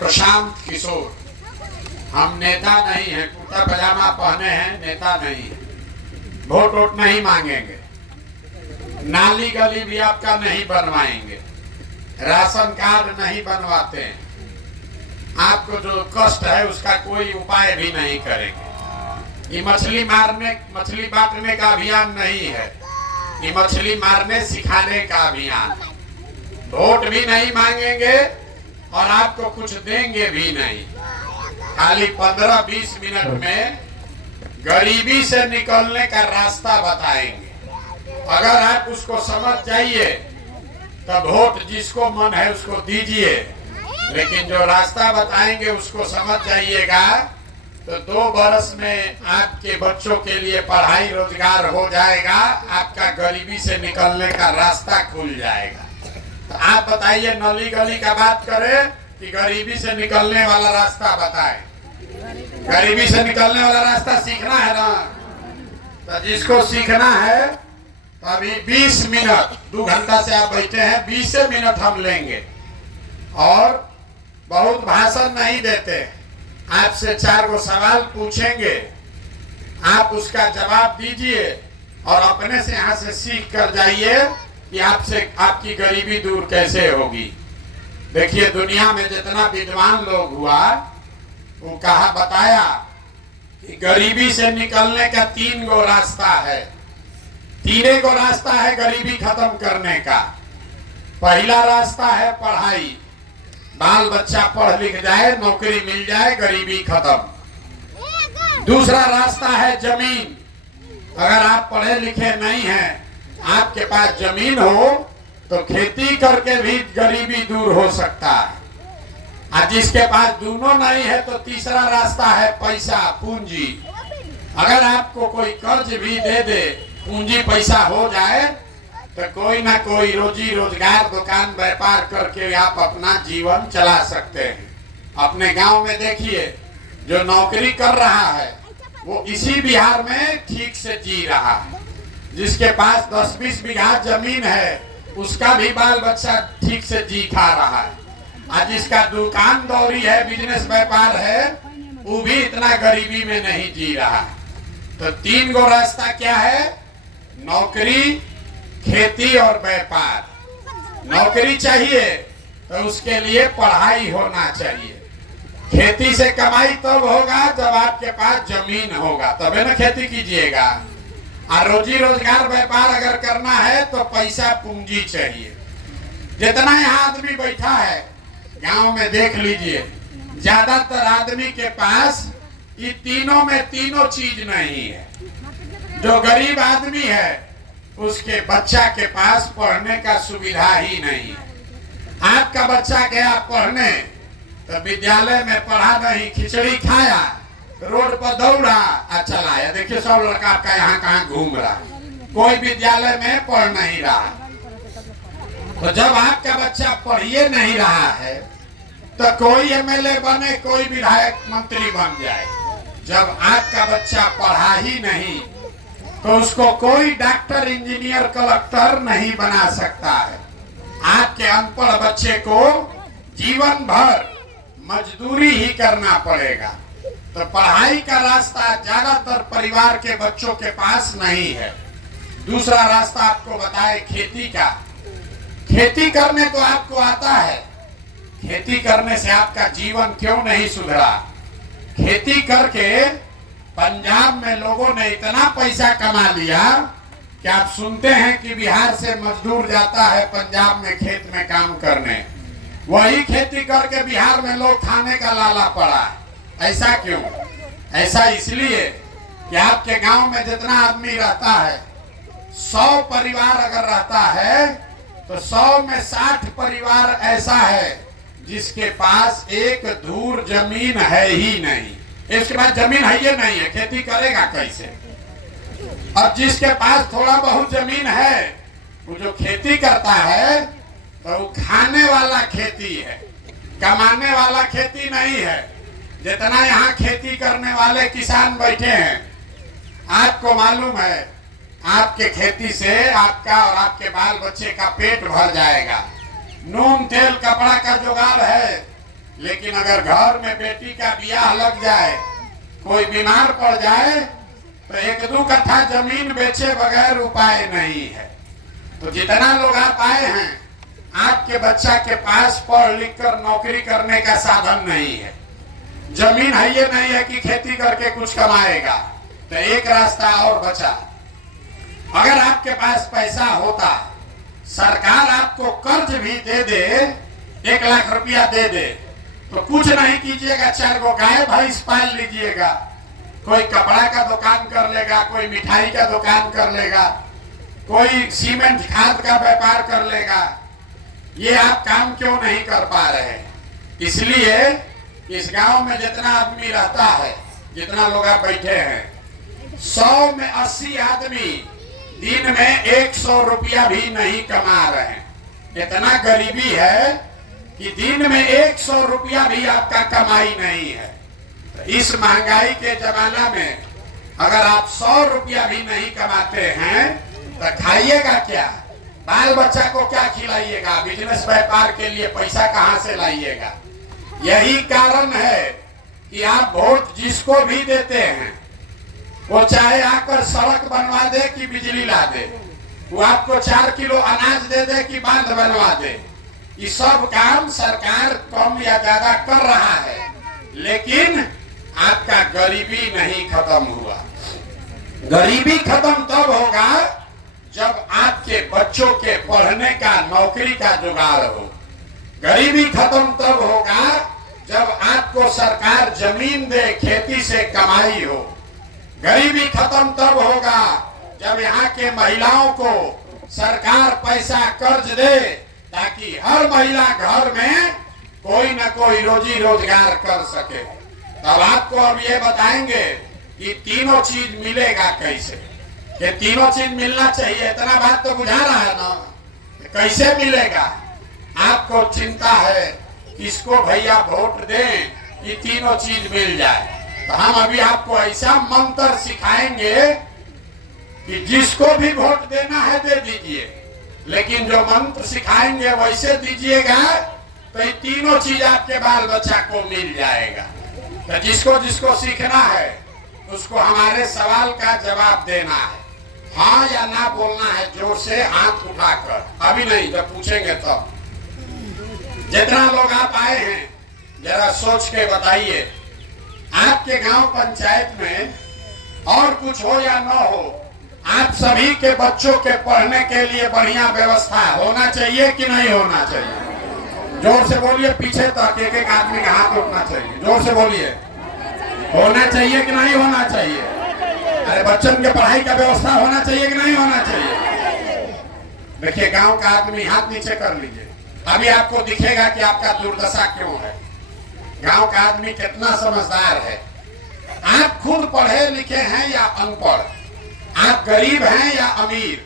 प्रशांत किशोर, हम नेता नहीं हैं, कुर्ता पजामा पहने हैं, नेता नहीं है। वोट वोट नहीं मांगेंगे, नाली गली भी आपका नहीं बनवाएंगे, राशन कार्ड नहीं बनवाते हैं, आपको जो कष्ट है उसका कोई उपाय भी नहीं करेंगे। ये मछली बांटने का अभियान नहीं है, ये मछली मारने सिखाने का अभियान। वोट भी नहीं मांगेंगे और आपको कुछ देंगे भी नहीं। खाली 15-20 मिनट में गरीबी से निकलने का रास्ता बताएंगे। अगर आप उसको समझ जाइए तो वोट जिसको मन है उसको दीजिए, लेकिन जो रास्ता बताएंगे उसको समझ जाइएगा तो 2 बरस में आपके बच्चों के लिए पढ़ाई रोजगार हो जाएगा, आपका गरीबी से निकलने का रास्ता खुल जाएगा। तो आप बताइए, नली गली का बात करें कि गरीबी से निकलने वाला रास्ता बताएं। गरीबी से निकलने वाला रास्ता सीखना है ना, तो जिसको सीखना है तो अभी 20 मिनट, 2 घंटा से आप बैठे हैं, 20 मिनट हम लेंगे और बहुत भाषण नहीं देते। आपसे 4 गो सवाल पूछेंगे, आप उसका जवाब दीजिए और अपने से यहाँ से सीख कर जाइए कि आपकी गरीबी दूर कैसे होगी। देखिए, दुनिया में जितना विद्वान लोग हुआ वो कहा बताया कि गरीबी से निकलने का 3 गो रास्ता है। 3 गो रास्ता है गरीबी खत्म करने का। पहला रास्ता है पढ़ाई, बाल बच्चा पढ़ लिख जाए, नौकरी मिल जाए, गरीबी खत्म। दूसरा रास्ता है जमीन। अगर आप पढ़े लिखे नहीं हैं, आपके पास जमीन हो तो खेती करके भी गरीबी दूर हो सकता है। और जिसके पास दोनों नहीं है तो तीसरा रास्ता है पैसा, पूंजी। अगर आपको कोई कर्ज भी दे दे, पूंजी पैसा हो जाए तो कोई ना कोई रोजी रोजगार, दुकान व्यापार करके आप अपना जीवन चला सकते हैं। अपने गांव में देखिए, जो नौकरी कर रहा है वो इसी बिहार में ठीक से जी रहा है। जिसके पास 10-20 बीघा जमीन है उसका भी बाल बच्चा ठीक से जी खा रहा है। आज जिसका दुकान दौरी है, बिजनेस व्यापार है, वो भी इतना गरीबी में नहीं जी रहा है। तो 3 गो रास्ता क्या है? नौकरी, खेती और व्यापार। नौकरी चाहिए तो उसके लिए पढ़ाई होना चाहिए। खेती से कमाई तब होगा जब आपके पास जमीन होगा, तबे ना खेती कीजिएगा। और रोजी रोजगार व्यापार अगर करना है तो पैसा, पूंजी चाहिए। जितना यहाँ आदमी बैठा है गांव में देख लीजिए, ज्यादातर आदमी के पास ये तीनों में तीनों चीज नहीं है। जो गरीब आदमी है उसके बच्चा के पास पढ़ने का सुविधा ही नहीं है। आपका बच्चा गया पढ़ने तो विद्यालय में पढ़ा नहीं, खिचड़ी खाया, रोड पर दौड़ा और चला आया। देखिए, सब लड़का आपका यहाँ कहाँ घूम रहा, कोई विद्यालय में पढ़ नहीं रहा। तो जब आपका बच्चा पढ़िए नहीं रहा है तो कोई एमएलए बने, कोई विधायक मंत्री बन जाए। जब आपका बच्चा पढ़ा ही नहीं तो उसको कोई डॉक्टर, इंजीनियर, कलेक्टर नहीं बना सकता है। आपके अनपढ़ बच्चे को जीवन भर मजदूरी ही करना पड़ेगा। तो पढ़ाई का रास्ता ज्यादातर परिवार के बच्चों के पास नहीं है। दूसरा रास्ता आपको बताए खेती का। खेती करने तो आपको आता है, खेती करने से आपका जीवन क्यों नहीं सुधरा? खेती करके पंजाब में लोगों ने इतना पैसा कमा लिया कि आप सुनते हैं कि बिहार से मजदूर जाता है पंजाब में खेत में काम करने। वही खेती करके बिहार में लोग खाने का लाला पड़ा है। ऐसा क्यों? ऐसा इसलिए कि आपके गांव में जितना आदमी रहता है, 100 परिवार अगर रहता है तो 100 में 60 परिवार ऐसा है जिसके पास एक धूर जमीन है ही नहीं। इसके पास जमीन है ही नहीं है, खेती करेगा कैसे? और जिसके पास थोड़ा बहुत जमीन है, वो जो खेती करता है तो वो खाने वाला खेती है, कमाने वाला खेती नहीं है। जितना यहाँ खेती करने वाले किसान बैठे हैं, आपको मालूम है आपके खेती से आपका और आपके बाल बच्चे का पेट भर जाएगा। नून तेल कपड़ा का जुगाड़ है, लेकिन अगर घर में बेटी का ब्याह लग जाए, कोई बीमार पड़ जाए, तो 1-2 कट्ठा जमीन बेचे बगैर उपाय नहीं है। तो जितना लोग आप आए हैं, आपके बच्चा के पास पढ़ लिख कर नौकरी करने का साधन नहीं है, जमीन है ये नहीं है कि खेती करके कुछ कमाएगा, तो एक रास्ता और बचा। अगर आपके पास पैसा होता, सरकार आपको कर्ज भी दे दे, 1 लाख रुपया दे दे, तो कुछ नहीं कीजिएगा, 4 गो गाय भैंस पाल लीजिएगा, कोई कपड़ा का दुकान कर लेगा, कोई मिठाई का दुकान कर लेगा, कोई सीमेंट खाद का व्यापार कर लेगा। ये आप काम क्यों नहीं कर पा रहे? इसलिए इस गांव में जितना आदमी रहता है, जितना लोग आप बैठे हैं, 100 में 80 आदमी दिन में 100 रुपया भी नहीं कमा रहे हैं। इतना गरीबी है कि दिन में 100 रुपया भी आपका कमाई नहीं है। तो इस महंगाई के जमाना में अगर आप 100 रुपया भी नहीं कमाते हैं, तो खाइएगा क्या? बाल बच्चा को क्या खिलाइएगा? बिजनेस व्यापार के लिए पैसा कहां से लाइएगा? यही कारण है कि आप वोट जिसको भी देते हैं, वो चाहे आकर सड़क बनवा दे कि बिजली ला दे, वो आपको 4 किलो अनाज दे दे कि बांध बनवा दे, ये सब काम सरकार कम या ज्यादा कर रहा है, लेकिन आपका गरीबी नहीं खत्म हुआ। गरीबी खत्म तब होगा जब आपके बच्चों के पढ़ने का, नौकरी का जुगाड़ हो। गरीबी खत्म तब होगा जब आपको सरकार जमीन दे, खेती से कमाई हो। गरीबी खत्म तब होगा जब यहाँ के महिलाओं को सरकार पैसा कर्ज दे, ताकि हर महिला घर में कोई न कोई रोजी रोजगार कर सके। तब आपको अब ये बताएंगे कि तीनों चीज मिलेगा कैसे। ये तीनों चीज मिलना चाहिए, इतना बात तो बुझा रहा है ना? कैसे मिलेगा? आपको चिंता है किसको भैया वोट दें कि तीनों चीज मिल जाए, तो हम अभी आपको ऐसा मंत्र सिखाएंगे कि जिसको भी वोट देना है दे दीजिए, लेकिन जो मंत्र सिखाएंगे वैसे दीजिएगा, तो ये तीनों चीज आपके बाल बच्चा को मिल जाएगा। तो जिसको जिसको सीखना है उसको हमारे सवाल का जवाब देना है, हाँ या ना बोलना है, जोर से हाथ उठाकर। अभी नहीं, जब पूछेंगे तब। जितना लोग आप आए हैं, जरा सोच के बताइए, आपके गांव पंचायत में और कुछ हो या न हो, आप सभी के बच्चों के पढ़ने के लिए बढ़िया व्यवस्था होना चाहिए कि नहीं होना चाहिए? जोर से बोलिए, पीछे तक एक एक आदमी का हाथ उठना चाहिए, जोर से बोलिए। होना चाहिए कि नहीं होना चाहिए? अरे बच्चों के पढ़ाई का व्यवस्था होना चाहिए कि नहीं होना चाहिए? देखिए, गांव का आदमी हाथ नीचे कर लीजिए, अभी आपको दिखेगा कि आपका दुर्दशा क्यों है। गांव का आदमी कितना समझदार है। आप खुद पढ़े लिखे हैं या अनपढ़, आप गरीब हैं या अमीर,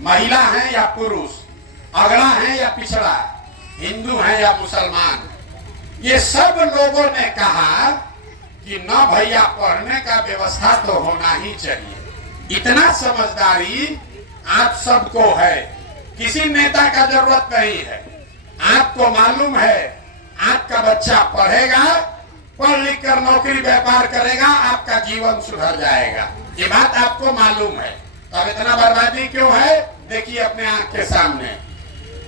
महिला हैं या पुरुष, अगड़ा हैं या पिछड़ा, हिंदू हैं या मुसलमान, ये सब लोगों ने कहा कि न भैया पढ़ने का व्यवस्था तो होना ही चाहिए। इतना समझदारी आप सबको है, किसी नेता का जरूरत नहीं है। आपको मालूम है आपका बच्चा पढ़ेगा, पढ़ लिख कर नौकरी व्यापार करेगा, आपका जीवन सुधर जाएगा, ये बात आपको मालूम है। तो अब इतना बर्बादी क्यों है? देखिए अपने आंख के सामने।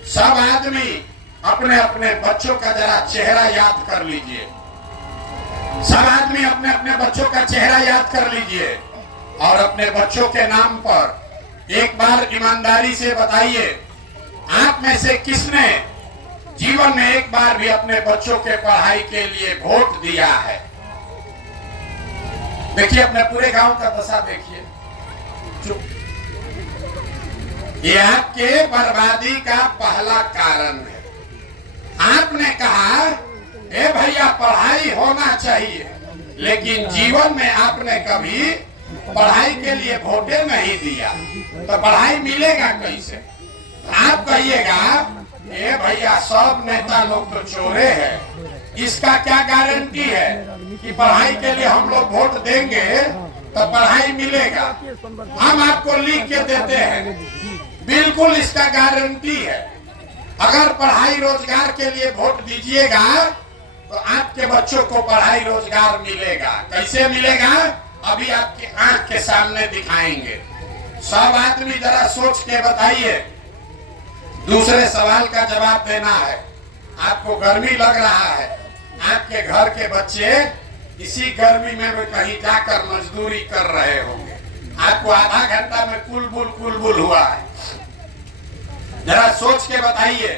सब आदमी अपने अपने बच्चों का जरा चेहरा याद कर लीजिए, सब आदमी अपने अपने बच्चों का चेहरा याद कर लीजिए, और अपने बच्चों के नाम पर एक बार ईमानदारी से बताइए, आप में से किसने जीवन में एक बार भी अपने बच्चों के पढ़ाई के लिए वोट दिया है? देखिए अपने पूरे गांव का दशा देखिए। ये आपके बर्बादी का पहला कारण है। आपने कहा ए भैया पढ़ाई होना चाहिए, लेकिन जीवन में आपने कभी पढ़ाई के लिए वोटे नहीं दिया, तो पढ़ाई मिलेगा कैसे? आप कहिएगा ए भैया सब नेता लोग तो चोरे हैं, इसका क्या गारंटी है कि पढ़ाई के लिए हम लोग वोट देंगे तो पढ़ाई मिलेगा? हम आपको लिख के देते हैं, बिल्कुल इसका गारंटी है। अगर पढ़ाई रोजगार के लिए वोट दीजिएगा तो आपके बच्चों को पढ़ाई रोजगार मिलेगा। कैसे मिलेगा अभी आपकी आंख के सामने दिखाएंगे। सब आदमी जरा सोच के बताइए। दूसरे सवाल का जवाब देना है। आपको गर्मी लग रहा है, आपके घर के बच्चे इसी गर्मी में भी कहीं जाकर मजदूरी कर रहे होंगे। आपको आधा घंटा में कुलबुल हुआ है। जरा सोच के बताइए,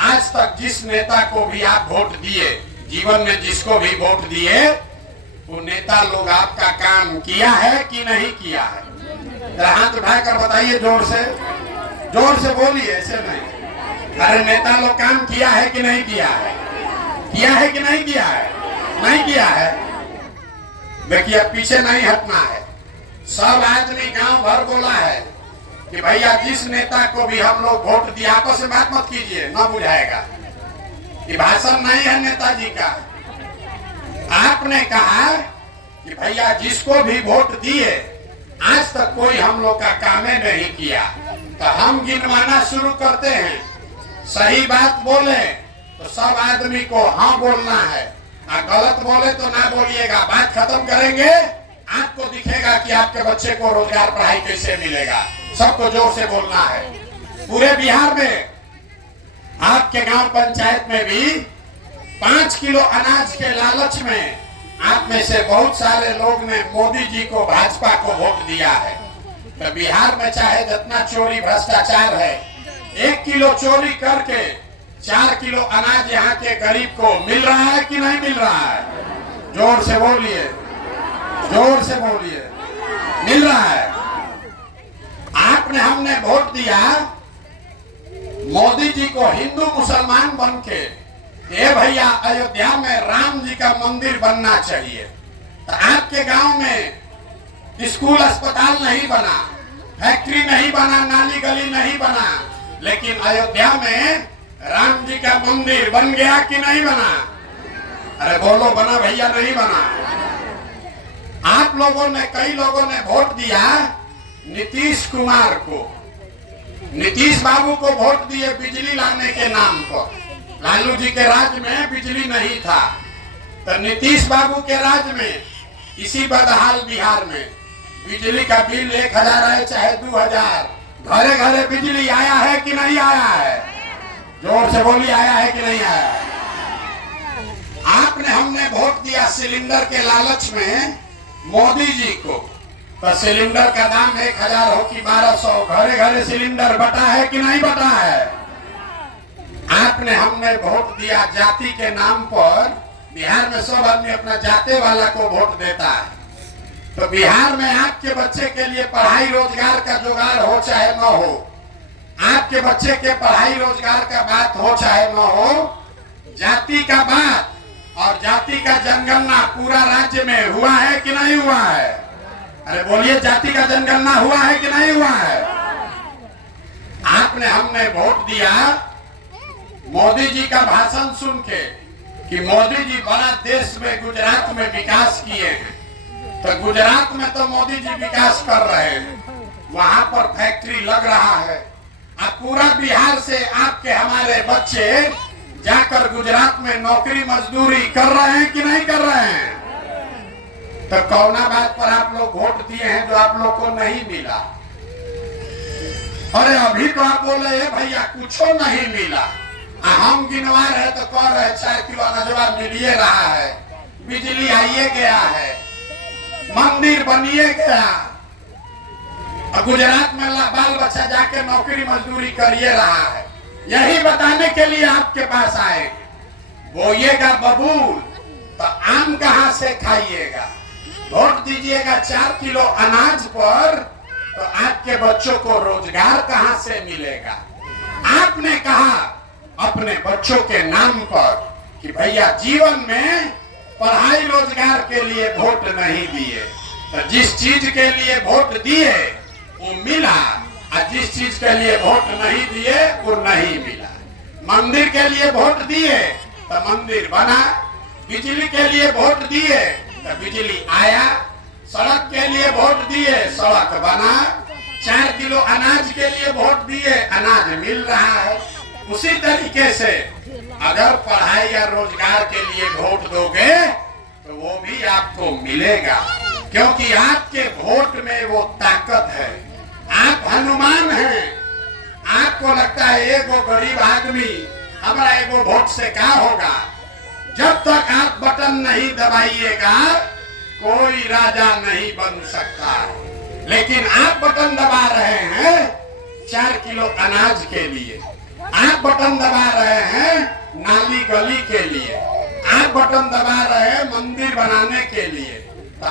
आज तक जिस नेता को भी आप वोट दिए, जीवन में जिसको भी वोट दिए, वो नेता लोग आपका काम किया है कि नहीं किया है? जरा हाथ उठाकर बताइए, जोर से बोलिए, ऐसे नहीं। अरे नेता लोग काम किया है कि नहीं किया है? किया है कि नहीं किया है? नहीं किया है। देखिए पीछे नहीं हटना है। सब आदमी गांव भर बोला है कि भैया जिस नेता को भी हम लोग वोट दिया, आपस में बात मत कीजिए, न बुझाएगा। ये भाषण नहीं है नेताजी का। आपने कहा कि भैया जिसको भी वोट दिए, आज तक कोई हम लोग का काम नहीं किया, तो हम गिनवाना शुरू करते हैं। सही बात बोले तो सब आदमी को हाँ बोलना है, और गलत बोले तो ना बोलिएगा। बात खत्म करेंगे, आपको दिखेगा कि आपके बच्चे को रोजगार पढ़ाई कैसे मिलेगा। सबको जोर से बोलना है। पूरे बिहार में आपके गांव पंचायत में भी 5 किलो अनाज के लालच में आप में से बहुत सारे लोग ने मोदी जी को, भाजपा को वोट दिया है। तो बिहार में चाहे जितना चोरी भ्रष्टाचार है, 1 किलो चोरी करके 4 किलो अनाज यहाँ के गरीब को मिल रहा है कि नहीं मिल रहा है? जोर से बोलिए, जोर से बोलिए। मिल रहा है। आपने हमने वोट दिया मोदी जी को हिंदू मुसलमान बन के, ये भैया अयोध्या में राम जी का मंदिर बनना चाहिए। तो आपके गांव में स्कूल अस्पताल नहीं बना, फैक्ट्री नहीं बना, नाली गली नहीं बना, लेकिन अयोध्या में राम जी का मंदिर बन गया कि नहीं बना? अरे बोलो, बना भैया नहीं बना? आप लोगों ने, कई लोगों ने वोट दिया नीतीश कुमार को। नीतीश बाबू को वोट दिए बिजली लाने के नाम पर। लालू जी के राज में बिजली नहीं था, तो नीतीश बाबू के राज में इसी बदहाल बिहार में बिजली का बिल 1000 है चाहे 2000, घरे घरे बिजली आया है कि नहीं आया है? जोर से बोलिए, आया है कि नहीं आया? आपने हमने वोट दिया सिलेंडर के लालच में मोदी जी को, तो सिलेंडर का दाम 1000 हो कि 1200, घरे घरे सिलेंडर बटा है कि नहीं बटा है? आपने हमने वोट दिया जाति के नाम पर। बिहार में सब आदमी अपना जाते वाला को वोट देता है। तो बिहार में आपके बच्चे के लिए पढ़ाई रोजगार का जुगाड़ हो चाहे न हो, आपके बच्चे के पढ़ाई रोजगार का बात हो चाहे न हो, जाति का बात और जाति का जनगणना पूरा राज्य में हुआ है कि नहीं हुआ है? अरे बोलिए, जाति का जनगणना हुआ है कि नहीं हुआ है? आपने हमने वोट दिया मोदी जी का भाषण सुन के कि मोदी जी बड़ा देश में, गुजरात में विकास किए हैं। तो गुजरात में तो मोदी जी विकास कर रहे हैं, वहां पर फैक्ट्री लग रहा है। अब पूरा बिहार से आपके हमारे बच्चे जाकर गुजरात में नौकरी मजदूरी कर रहे हैं कि नहीं कर रहे हैं? तो कौना बात पर आप लोग वोट दिए हैं जो आप लोग को नहीं मिला? अरे अभी तो आप बोले भैया कुछ नहीं मिला, हम गिनवा रहे तो कह रहे 4 किलो अनाजवा मिलिए रहा है, बिजली आइए गया है, मंदिर बनिए गया, और गुजरात में बाल बच्चा जाके नौकरी मजदूरी करिए रहा है। यही बताने के लिए आपके पास आए। बोइएगा बबूल तो आम कहां से खाइएगा? वोट दीजिएगा 4 किलो अनाज पर, तो आपके बच्चों को रोजगार कहां से मिलेगा? आपने कहा अपने बच्चों के नाम पर कि भैया जीवन में पढ़ाई रोजगार के लिए वोट नहीं दिए, तो जिस चीज के लिए वोट दिए वो मिला, और जिस चीज के लिए वोट नहीं दिए वो नहीं मिला। मंदिर के लिए वोट दिए तो मंदिर बना, बिजली के लिए वोट दिए तो बिजली आया, सड़क के लिए वोट दिए सड़क बना, 4 किलो अनाज के लिए वोट दिए अनाज मिल रहा है। उसी तरीके से अगर पढ़ाई या रोजगार के लिए वोट दोगे तो वो भी आपको मिलेगा, क्योंकि आपके वोट में वो ताकत है। आप हनुमान हैं। आपको लगता है एगो गरीब आदमी हमारा एगो वोट से क्या होगा? जब तक आप बटन नहीं दबाइएगा कोई राजा नहीं बन सकता। लेकिन आप बटन दबा रहे हैं 4 किलो अनाज के लिए, आप बटन दबा रहे हैं नाली गली के लिए, आप बटन दबा रहे हैं मंदिर बनाने के लिए,